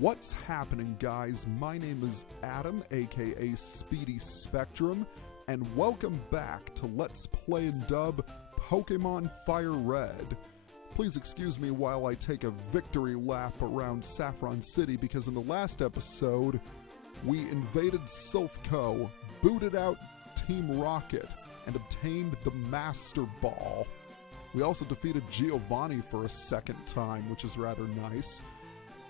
What's happening, guys? My name is Adam, aka Speedy Spectrum, and welcome back to Let's Play and Dub Pokémon Fire Red. Please excuse me while I take a victory lap around Saffron City, because in the last episode, we invaded Silph Co, booted out Team Rocket, and obtained the Master Ball. We also defeated Giovanni for a second time, which is rather nice.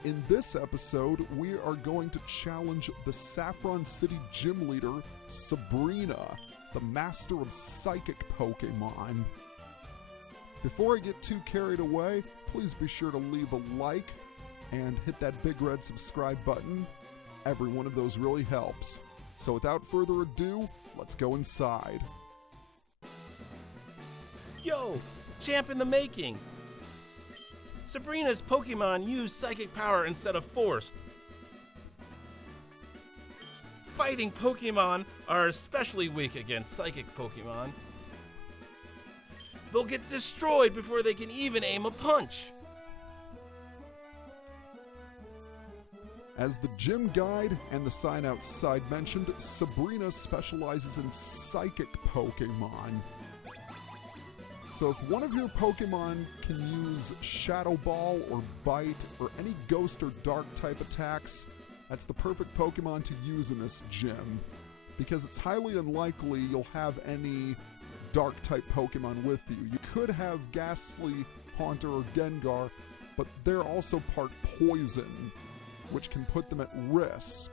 In this episode, we are going to challenge the Saffron City gym leader, Sabrina, the master of psychic Pokemon. Before I get too carried away, please be sure to leave a like and hit that big red subscribe button. Every one of those really helps. So without further ado, let's go inside. Yo! Champ in the making! Sabrina's Pokemon use psychic power instead of force. Fighting Pokemon are especially weak against psychic Pokemon. They'll get destroyed before they can even aim a punch. As the gym guide and the sign outside mentioned, Sabrina specializes in psychic Pokemon. So if one of your Pokemon can use Shadow Ball or Bite or any Ghost or Dark type attacks, that's the perfect Pokemon to use in this gym, because it's highly unlikely you'll have any Dark type Pokemon with you. You could have Ghastly, Haunter, or Gengar, but they're also part Poison, which can put them at risk.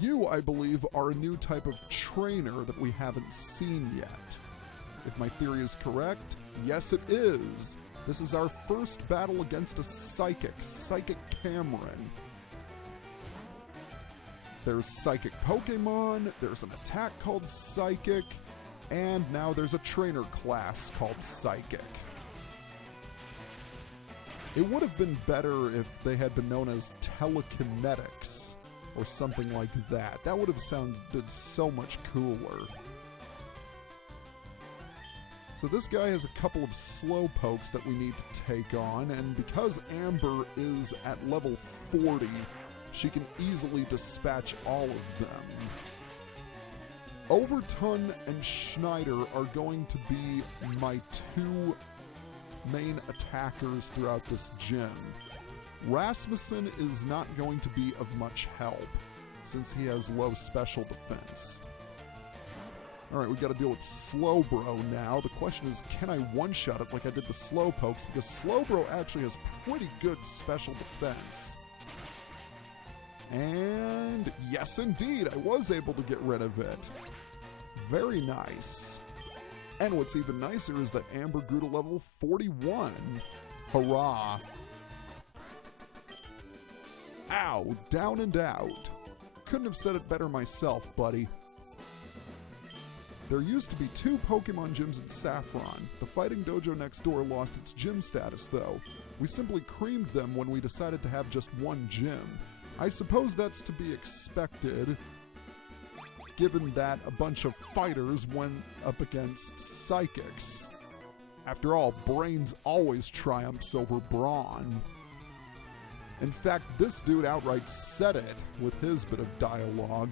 You, I believe, are a new type of trainer that we haven't seen yet. If my theory is correct, yes it is. This is our first battle against a Psychic Cameron. There's Psychic Pokemon, there's an attack called Psychic, and now there's a trainer class called Psychic. It would have been better if they had been known as Telekinetics, or something like that. That would have sounded so much cooler. So this guy has a couple of Slowpokes that we need to take on, and because Amber is at level 40, she can easily dispatch all of them. Overton and Schneider are going to be my two main attackers throughout this gym. Rasmussen is not going to be of much help, since he has low special defense. Alright, we gotta deal with Slowbro now. The question is, can I one-shot it like I did the Slowpokes? Because Slowbro actually has pretty good special defense. And yes, indeed, I was able to get rid of it. Very nice. And what's even nicer is that Amber grew to level 41. Hurrah. Ow, down and out. Couldn't have said it better myself, buddy. There used to be 2 Pokemon gyms in Saffron. The Fighting Dojo next door lost its gym status, though. We simply creamed them when we decided to have just one gym. I suppose that's to be expected, given that a bunch of fighters went up against psychics. After all, brains always triumphs over brawn. In fact, this dude outright said it with his bit of dialogue.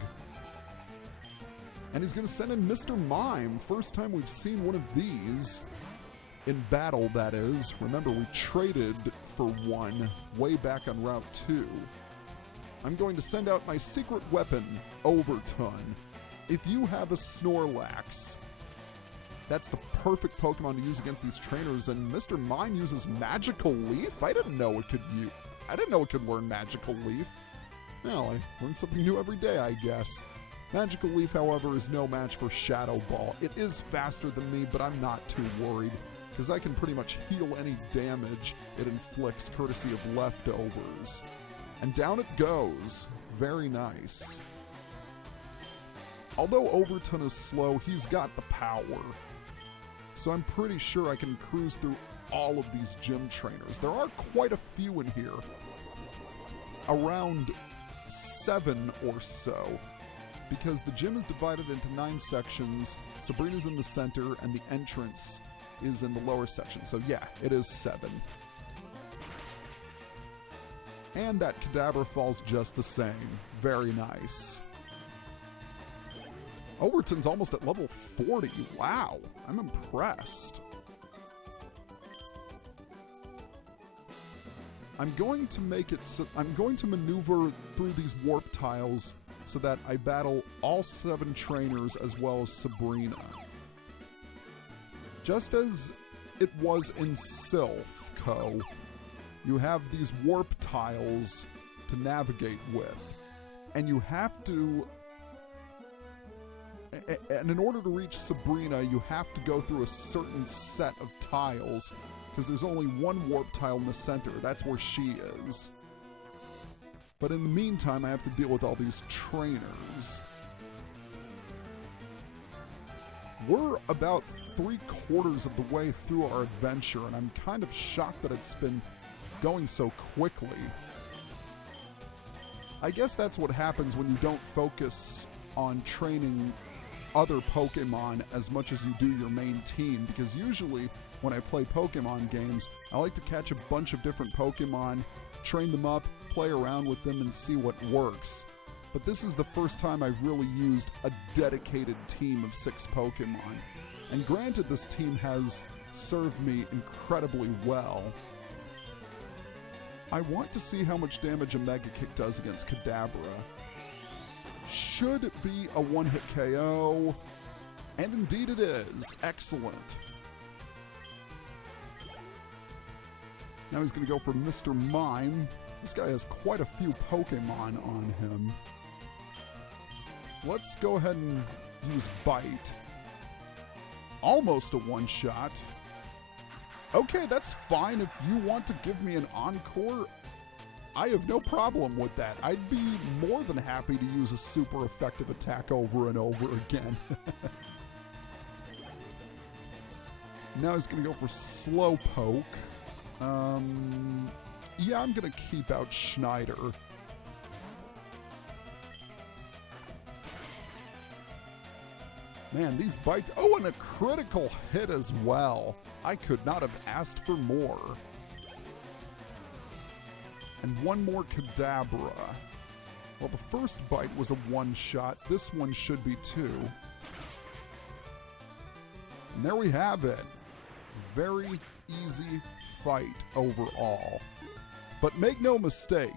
And he's gonna send in Mr. Mime. First time we've seen one of these. In battle, that is. Remember, we traded for one way back on Route 2. I'm going to send out my secret weapon, Overton. If you have a Snorlax, that's the perfect Pokemon to use against these trainers, and Mr. Mime uses Magical Leaf? I didn't know it could learn Magical Leaf. Well, I learn something new every day, I guess. Magical Leaf, however, is no match for Shadow Ball. It is faster than me, but I'm not too worried, because I can pretty much heal any damage it inflicts courtesy of leftovers. And down it goes. Very nice. Although Overton is slow, he's got the power. So I'm pretty sure I can cruise through all of these gym trainers. There are quite a few in here. Around 7 or so. Because the gym is divided into 9 sections, Sabrina's in the center, and the entrance is in the lower section. So yeah, it is 7. And that Kadabra falls just the same. Very nice. Overton's almost at level 40. Wow, I'm impressed. I'm going to make it so I'm going to maneuver through these warp tiles so that I battle all 7 trainers as well as Sabrina. Just as it was in Silph Co., you have these warp tiles to navigate with. And you have to... And in order to reach Sabrina, you have to go through a certain set of tiles, because there's only one warp tile in the center. That's where she is. But in the meantime, I have to deal with all these trainers. We're about 3/4 of the way through our adventure, and I'm kind of shocked that it's been going so quickly. I guess that's what happens when you don't focus on training other Pokemon as much as you do your main team, because usually when I play Pokemon games, I like to catch a bunch of different Pokemon, train them up, play around with them, and see what works. But this is the first time I've really used a dedicated team of 6 Pokemon. And granted, this team has served me incredibly well. I want to see how much damage a Mega Kick does against Kadabra. Should be a one-hit KO, and indeed it is. Excellent. Now he's going to go for Mr. Mime. This guy has quite a few Pokemon on him. So let's go ahead and use Bite. Almost a one-shot. Okay, that's fine. If you want to give me an encore, I have no problem with that. I'd be more than happy to use a super effective attack over and over again. Now he's going to go for Slowpoke. Yeah, I'm going to keep out Schneider. Man, these bites... Oh, and a critical hit as well. I could not have asked for more. And one more Kadabra. Well, the first bite was a one-shot. This one should be 2. And there we have it. Very easy fight overall. But make no mistake,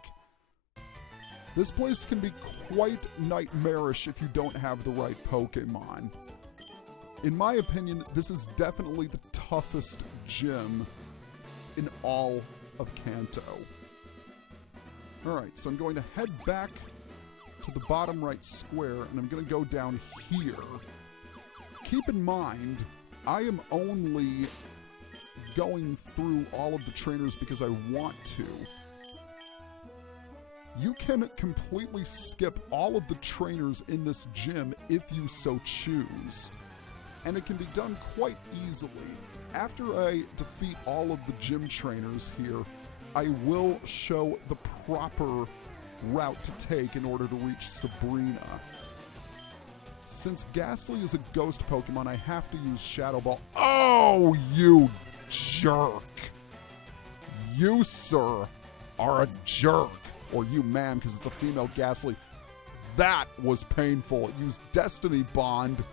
this place can be quite nightmarish if you don't have the right Pokemon. In my opinion, this is definitely the toughest gym in all of Kanto. Alright, so I'm going to head back to the bottom right square, and I'm going to go down here. Keep in mind, I am only going through all of the trainers because I want to. You can completely skip all of the trainers in this gym if you so choose. And it can be done quite easily. After I defeat all of the gym trainers here, I will show the proper route to take in order to reach Sabrina. Since Ghastly is a ghost Pokemon, I have to use Shadow Ball. Oh, you jerk! You, sir, are a jerk. Or you, ma'am, because it's a female Ghastly. That was painful. It used Destiny Bond,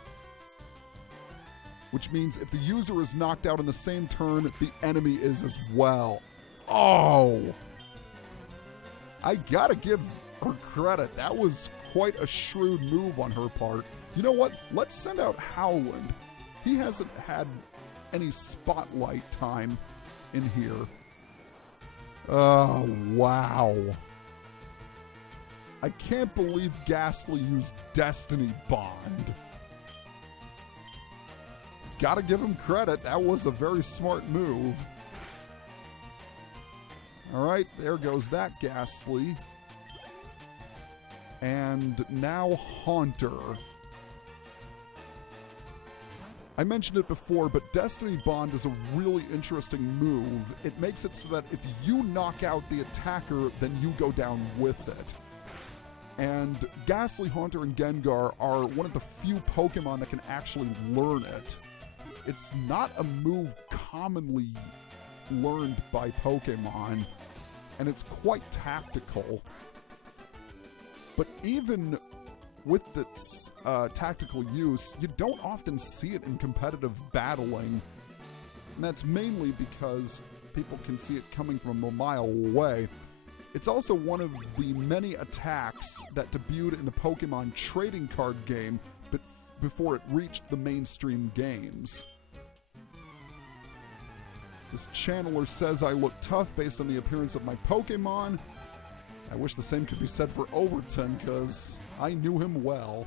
which means if the user is knocked out in the same turn, the enemy is as well. Oh! I gotta give her credit. That was quite a shrewd move on her part. You know what? Let's send out Howland. He hasn't had any spotlight time in here. Oh, wow. I can't believe Ghastly used Destiny Bond. Gotta give him credit. That was a very smart move. Alright, there goes that Ghastly. And now Haunter. I mentioned it before, but Destiny Bond is a really interesting move. It makes it so that if you knock out the attacker, then you go down with it. And Ghastly, Haunter, and Gengar are one of the few Pokemon that can actually learn it. It's not a move commonly learned by Pokemon. and it's quite tactical. But even with its tactical use, you don't often see it in competitive battling. And that's mainly because people can see it coming from a mile away. It's also one of the many attacks that debuted in the Pokemon trading card game before it reached the mainstream games. This channeler says I look tough based on the appearance of my Pokemon. I wish the same could be said for Overton, because I knew him well.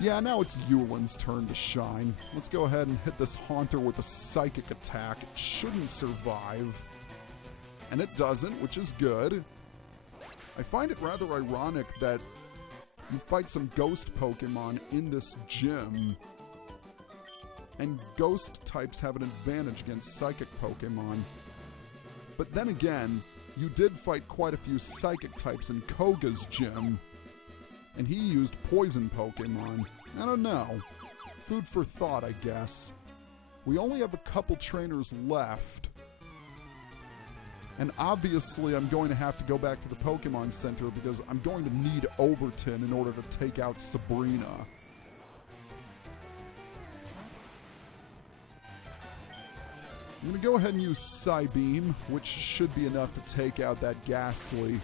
Yeah, now it's Yulin's turn to shine. Let's go ahead and hit this Haunter with a Psychic attack. It shouldn't survive. And it doesn't, which is good. I find it rather ironic that you fight some Ghost Pokemon in this gym, and Ghost types have an advantage against Psychic Pokemon. But then again, you did fight quite a few Psychic types in Koga's gym, and he used Poison Pokemon. I don't know. Food for thought, I guess. We only have a couple trainers left. And obviously I'm going to have to go back to the Pokemon Center because I'm going to need Overton in order to take out Sabrina. I'm going to go ahead and use Psybeam, which should be enough to take out that Ghastly.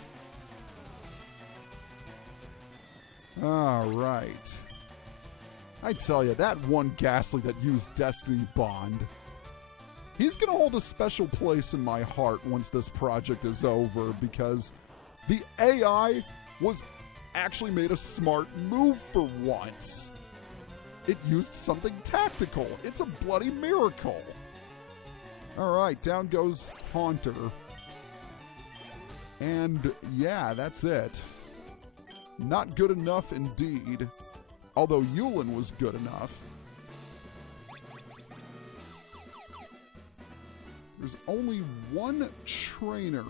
Alright. I tell you, that one Ghastly that used Destiny Bond, he's going to hold a special place in my heart once this project is over, because the AI was actually made a smart move for once. It used something tactical. It's a bloody miracle. Alright, down goes Haunter. And yeah, that's it. Not good enough indeed. Although Yulin was good enough. There's only one trainer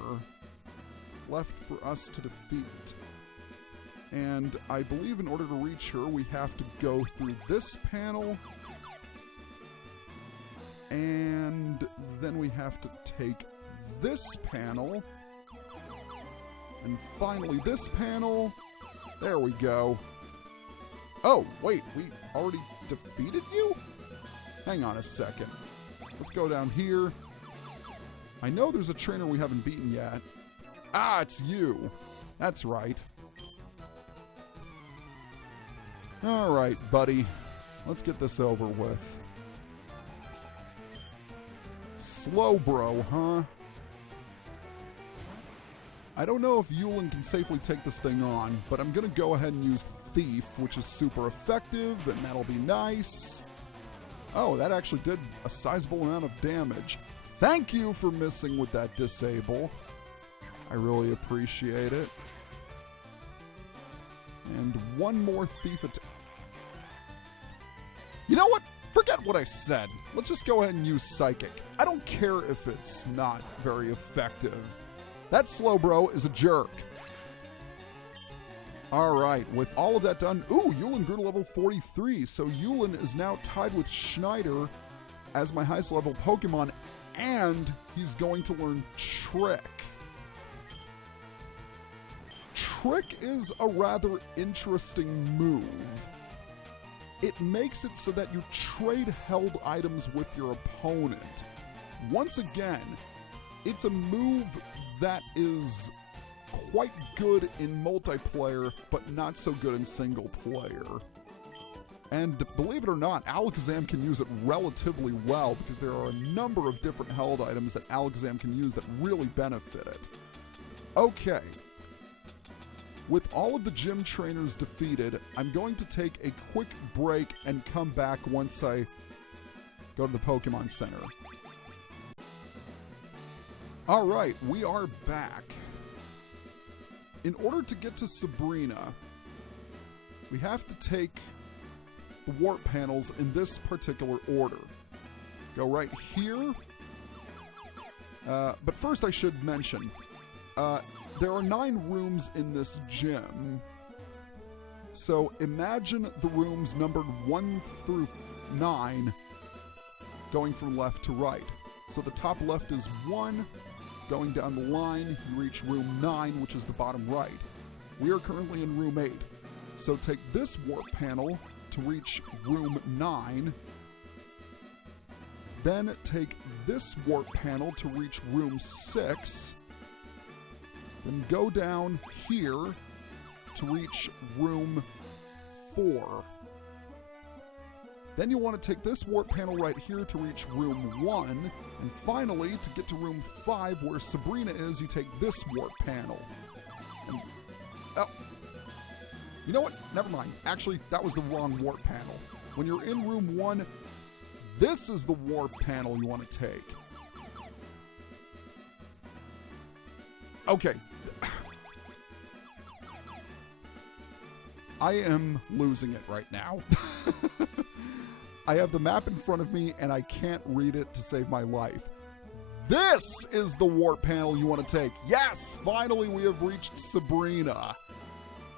left for us to defeat. And I believe in order to reach her, we have to go through this panel. And then we have to take this panel. And finally this panel. There we go. Oh, wait, we already defeated you? Hang on a second. Let's go down here. I know there's a trainer we haven't beaten yet. Ah, it's you. That's right. Alright, buddy. Let's get this over with. Slowbro, huh? I don't know if Yulin can safely take this thing on, but I'm gonna go ahead and use Thief, which is super effective, and that'll be nice. Oh, that actually did a sizable amount of damage. Thank you for missing with that disable. I really appreciate it. And one more Thief attack. You know what? Forget what I said. Let's just go ahead and use Psychic. I don't care if it's not very effective. That Slowbro is a jerk. Alright, with all of that done... Ooh, Yulin grew to level 43, so Yulin is now tied with Schneider as my highest level Pokemon, and he's going to learn Trick. Trick is a rather interesting move. It makes it so that you trade held items with your opponent. Once again, it's a move that is quite good in multiplayer, but not so good in single player. And believe it or not, Alakazam can use it relatively well, because there are a number of different held items that Alakazam can use that really benefit it. Okay. With all of the gym trainers defeated, I'm going to take a quick break and come back once I go to the Pokemon Center. Alright, we are back. In order to get to Sabrina, we have to take the warp panels in this particular order. Go right here. But first I should mention, there are 9 rooms in this gym. So imagine the rooms numbered 1 through 9 going from left to right. So the top left is 1. Going down the line, you reach room 9, which is the bottom right. We are currently in room 8. So take this warp panel to reach room 9. Then take this warp panel to reach room 6. Then go down here to reach room 4. Then you want to take this warp panel right here to reach room 1. And finally, to get to room 5 where Sabrina is, you take this warp panel. And, oh, you know what? Never mind. Actually, that was the wrong warp panel. When you're in room 1, this is the warp panel you want to take. Okay. I am losing it right now. I have the map in front of me and I can't read it to save my life. This is the warp panel you want to take. Yes! Finally we have reached Sabrina.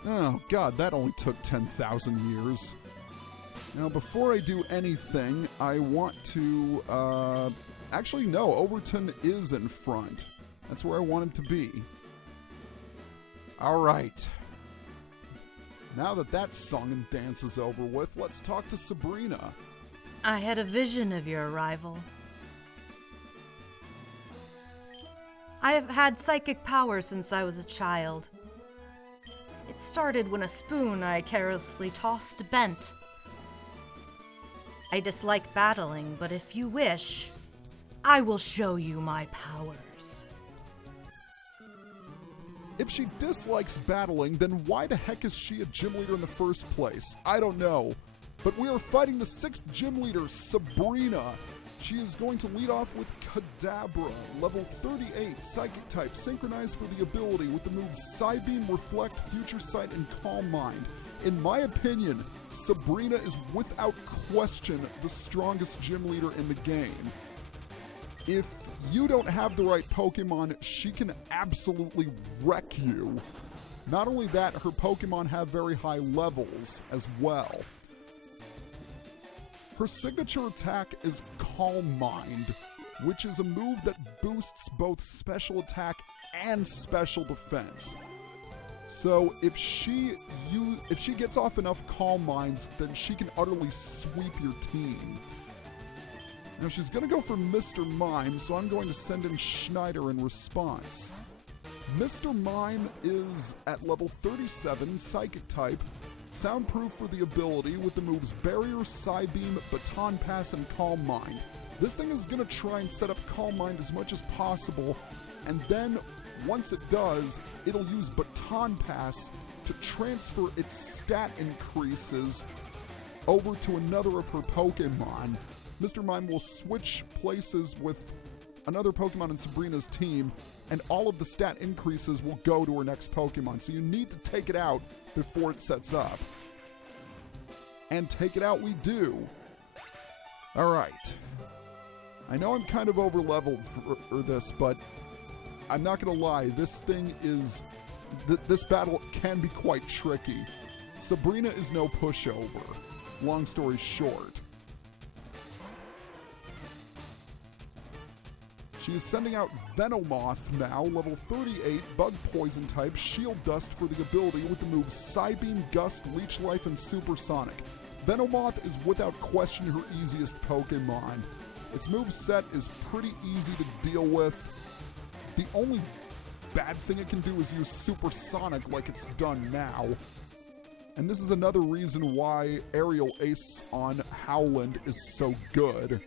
Oh god, that only took 10,000 years. Now before I do anything, I want to, actually no, Overton is in front. That's where I want him to be. Alright. Now that song and dance is over with, let's talk to Sabrina. I had a vision of your arrival. I have had psychic power since I was a child. It started when a spoon I carelessly tossed bent. I dislike battling, but if you wish, I will show you my powers. If she dislikes battling, then why the heck is she a gym leader in the first place? I don't know. But we are fighting the 6th gym leader, Sabrina. She is going to lead off with Kadabra, level 38, Psychic type, synchronized for the ability with the moves Psybeam, Reflect, Future Sight, and Calm Mind. In my opinion, Sabrina is without question the strongest gym leader in the game. If you don't have the right Pokemon, she can absolutely wreck you. Not only that, her Pokemon have very high levels as well. Her signature attack is Calm Mind, which is a move that boosts both special attack and special defense. So if she gets off enough Calm Minds, then she can utterly sweep your team. Now she's going to go for Mr. Mime, so I'm going to send in Schneider in response. Mr. Mime is at level 37, Psychic type, soundproof for the ability with the moves Barrier, Psybeam, Baton Pass, and Calm Mind. This thing is going to try and set up Calm Mind as much as possible, and then once it does, it'll use Baton Pass to transfer its stat increases over to another of her Pokemon. Mr. Mime will switch places with another Pokemon in Sabrina's team, and all of the stat increases will go to her next Pokemon. So you need to take it out before it sets up. And take it out we do. Alright. I know I'm kind of over-leveled for this, but I'm not going to lie. This thing is... this battle can be quite tricky. Sabrina is no pushover. Long story short. She is sending out Venomoth now, level 38, Bug Poison type, Shield Dust for the ability with the moves Psybeam, Gust, Leech Life, and Supersonic. Venomoth is without question her easiest Pokemon. Its moveset is pretty easy to deal with. The only bad thing it can do is use Supersonic like it's done now. And this is another reason why Aerial Ace on Howland is so good.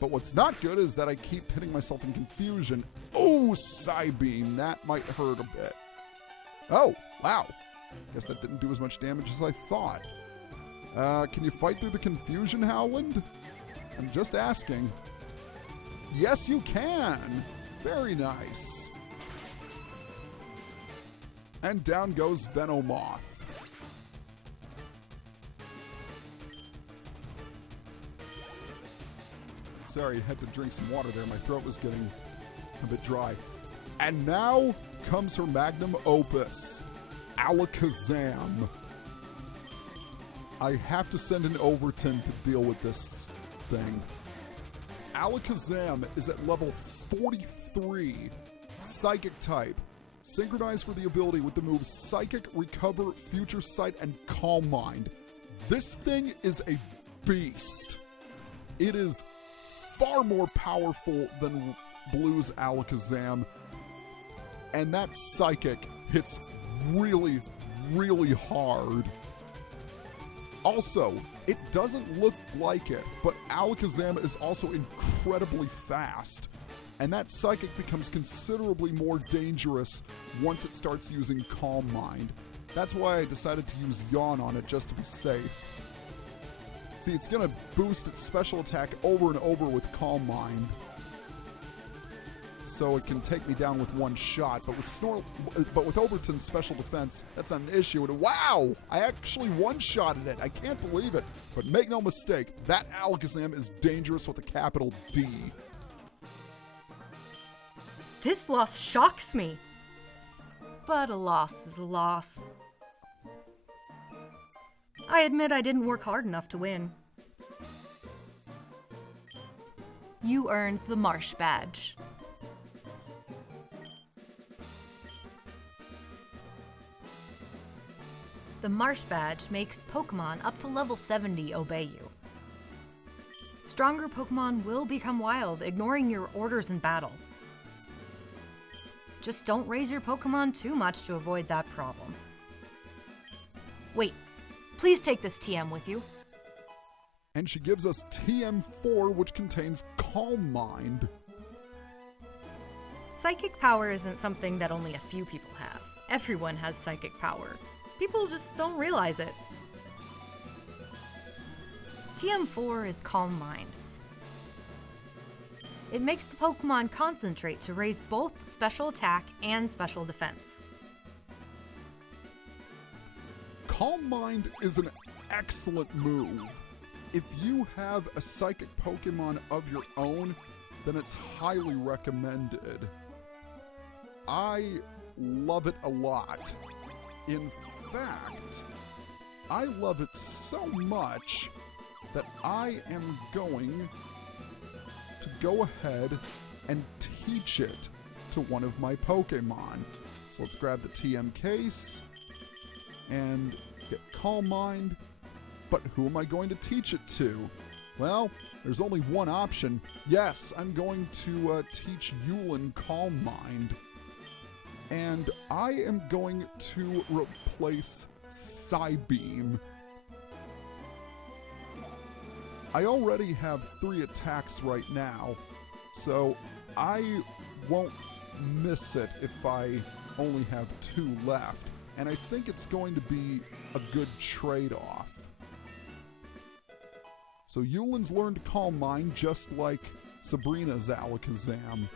But what's not good is that I keep hitting myself in confusion. Oh, Psybeam. That might hurt a bit. Oh, wow. Guess that didn't do as much damage as I thought. Can you fight through the confusion, Howland? I'm just asking. Yes, you can. Very nice. And down goes Venomoth. Sorry, I had to drink some water there. My throat was getting a bit dry. And now comes her magnum opus, Alakazam. I have to send an Overton to deal with this thing. Alakazam is at level 43, Psychic type. Synchronized for the ability with the moves Psychic, Recover, Future Sight, and Calm Mind. This thing is a beast. It is far more powerful than Blue's Alakazam, and that Psychic hits really, really hard. Also, it doesn't look like it, but Alakazam is also incredibly fast, and that Psychic becomes considerably more dangerous once it starts using Calm Mind. That's why I decided to use Yawn on it, just to be safe. See, it's going to boost its special attack over and over with Calm Mind, so it can take me down with one shot. But with Overton's special defense, that's not an issue. And wow, I actually one-shotted it. I can't believe it. But make no mistake, that Alakazam is dangerous with a capital D. This loss shocks me. But a loss is a loss. I admit I didn't work hard enough to win. You earned the Marsh Badge. The Marsh Badge makes Pokémon up to level 70 obey you. Stronger Pokémon will become wild, ignoring your orders in battle. Just don't raise your Pokémon too much to avoid that problem. Wait, please take this TM with you. And she gives us TM4, which contains Calm Mind. Psychic power isn't something that only a few people have. Everyone has psychic power. People just don't realize it. TM4 is Calm Mind. It makes the Pokémon concentrate to raise both special attack and special defense. Calm Mind is an excellent move. If you have a psychic Pokémon of your own, then it's highly recommended. I love it a lot. In fact, I love it so much that I am going to go ahead and teach it to one of my Pokémon. So let's grab the TM case and get Calm Mind. But who am I going to teach it to? Well, there's only one option. Yes, I'm going to teach Yulin Calm Mind. And I am going to replace Psybeam. I already have 3 attacks right now, so I won't miss it if I only have 2 left. And I think it's going to be a good trade-off. So Yulin's learned Calm Mind just like Sabrina's Alakazam.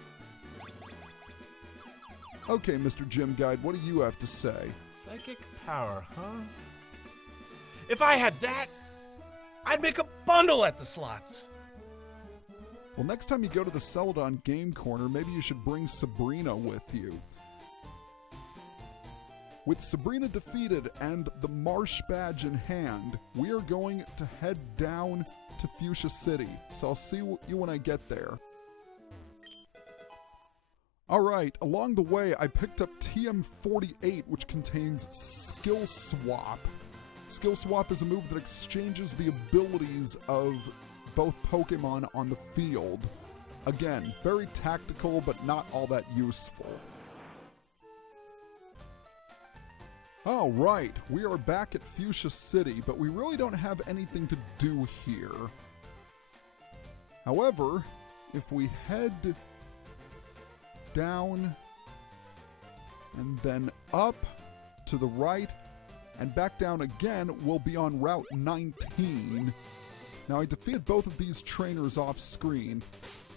Okay, Mr. Gym Guide, what do you have to say? Psychic power, huh? If I had that, I'd make a bundle at the slots. Well, next time you go to the Celadon Game Corner, maybe you should bring Sabrina with you. With Sabrina defeated and the Marsh Badge in hand, we are going to head down to Fuchsia City. So I'll see you when I get there. Alright, along the way I picked up TM48, which contains Skill Swap. Skill Swap is a move that exchanges the abilities of both Pokemon on the field. Again, very tactical, but not all that useful. Alright, we are back at Fuchsia City, but we really don't have anything to do here. However, if we head down and then up to the right and back down again, we'll be on Route 19. Now, I defeated both of these trainers off screen,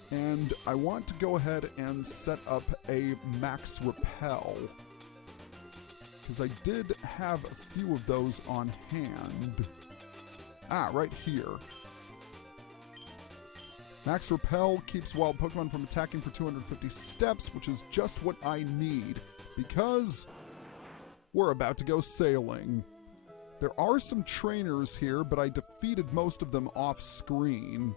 and I want to go ahead and set up a Max Repel, because I did have a few of those on hand. Right here. Max Repel keeps wild Pokemon from attacking for 250 steps, which is just what I need, because we're about to go sailing. There are some trainers here, but I defeated most of them off screen.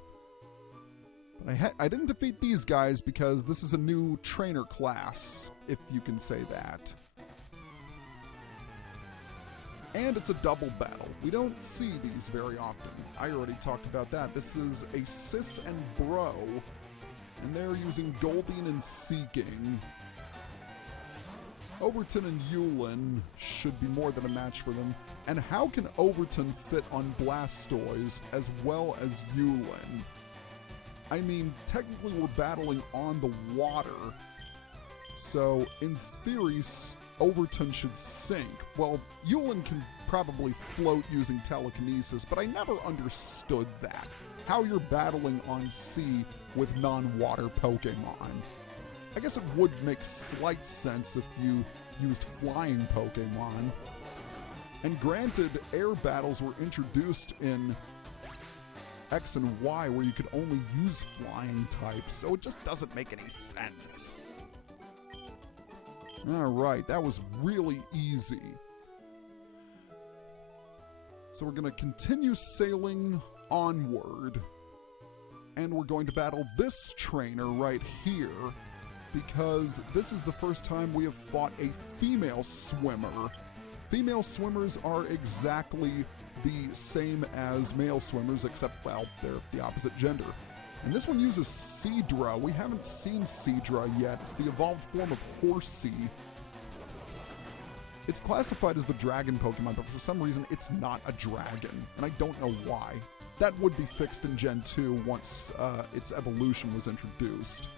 I didn't defeat these guys because this is a new trainer class, if you can say that. And it's a double battle. We don't see these very often. I already talked about that. This is a Sis and Bro, and they're using Goldbean and Seeking. Overton and Yulin should be more than a match for them. And how can Overton fit on Blastoise as well as Yulin? I mean, technically we're battling on the water, so in theory, Overton should sink. Well, Yulin can probably float using telekinesis, but I never understood that. How you're battling on sea with non-water Pokemon. I guess it would make slight sense if you used flying Pokemon. And granted, air battles were introduced in X and Y where you could only use flying types, so it just doesn't make any sense. Alright, that was really easy. So we're going to continue sailing onward. And we're going to battle this trainer right here, because this is the first time we have fought a female swimmer. Female swimmers are exactly the same as male swimmers, except, well, they're the opposite gender. And this one uses Seadra. We haven't seen Seadra yet. It's the evolved form of Horsea. It's classified as the dragon Pokemon, but for some reason it's not a dragon, and I don't know why. That would be fixed in Gen 2 once its evolution was introduced.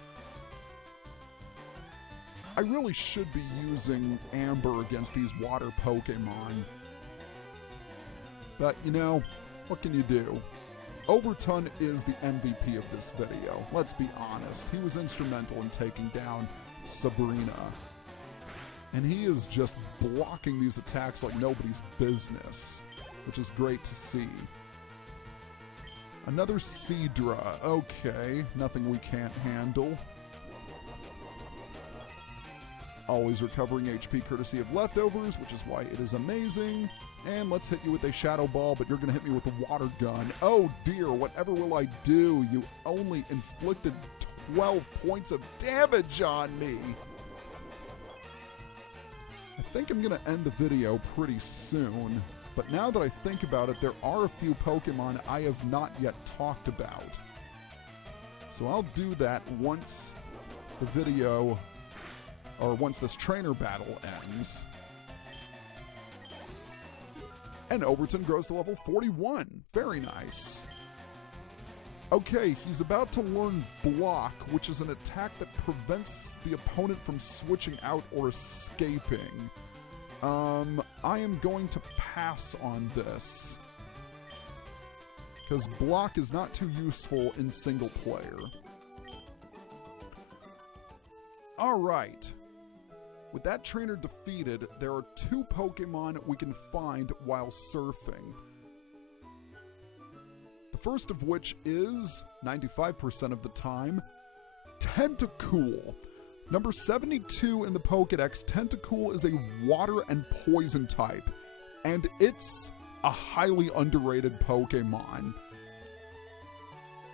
I really should be using Amber against these water Pokemon. But, you know, what can you do? Overton is the MVP of this video. Let's be honest. He was instrumental in taking down Sabrina. And he is just blocking these attacks like nobody's business, which is great to see. Another Seadra. Okay, nothing we can't handle. Always recovering HP courtesy of leftovers, which is why it is amazing. And let's hit you with a Shadow Ball, but you're going to hit me with a Water Gun. Oh dear, whatever will I do? You only inflicted 12 points of damage on me. I think I'm going to end the video pretty soon, but now that I think about it, there are a few Pokemon I have not yet talked about. So I'll do that once the video, or once this trainer battle ends. And Overton grows to level 41. Very nice. Okay, he's about to learn Block, which is an attack that prevents the opponent from switching out or escaping. I am going to pass on this, because Block is not too useful in single player. Alright. With that trainer defeated, there are 2 Pokemon we can find while surfing. The first of which is, 95% of the time, Tentacool. Number 72 in the Pokédex, Tentacool is a water and poison type, and it's a highly underrated Pokemon.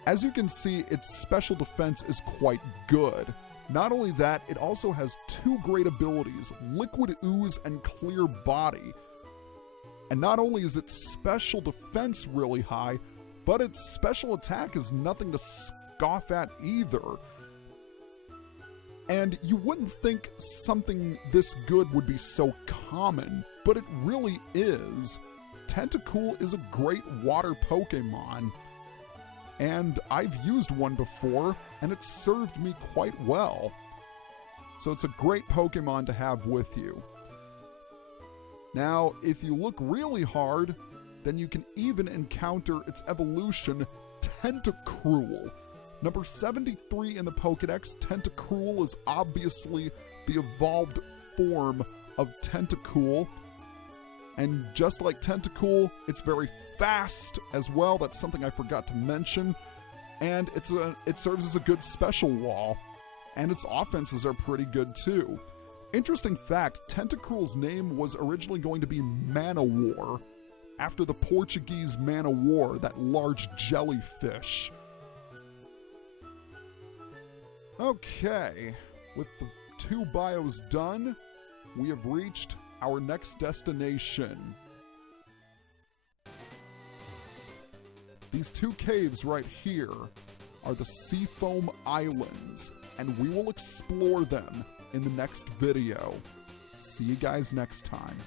As you can see, its special defense is quite good. Not only that, it also has 2 great abilities, Liquid Ooze and Clear Body. And not only is its special defense really high, but its special attack is nothing to scoff at either. And you wouldn't think something this good would be so common, but it really is. Tentacool is a great water Pokemon, and I've used one before, and it served me quite well. So it's a great Pokemon to have with you. Now, if you look really hard, then you can even encounter its evolution, Tentacruel. Number 73 in the Pokédex, Tentacruel is obviously the evolved form of Tentacool. And just like Tentacool, it's very fast as well. That's something I forgot to mention. And it serves as a good special wall. And its offenses are pretty good too. Interesting fact, Tentacruel's name was originally going to be Manowar, after the Portuguese man-o-war, that large jellyfish. Okay, with the 2 bios done, we have reached our next destination. These 2 caves right here are the Seafoam Islands, and we will explore them in the next video. See you guys next time.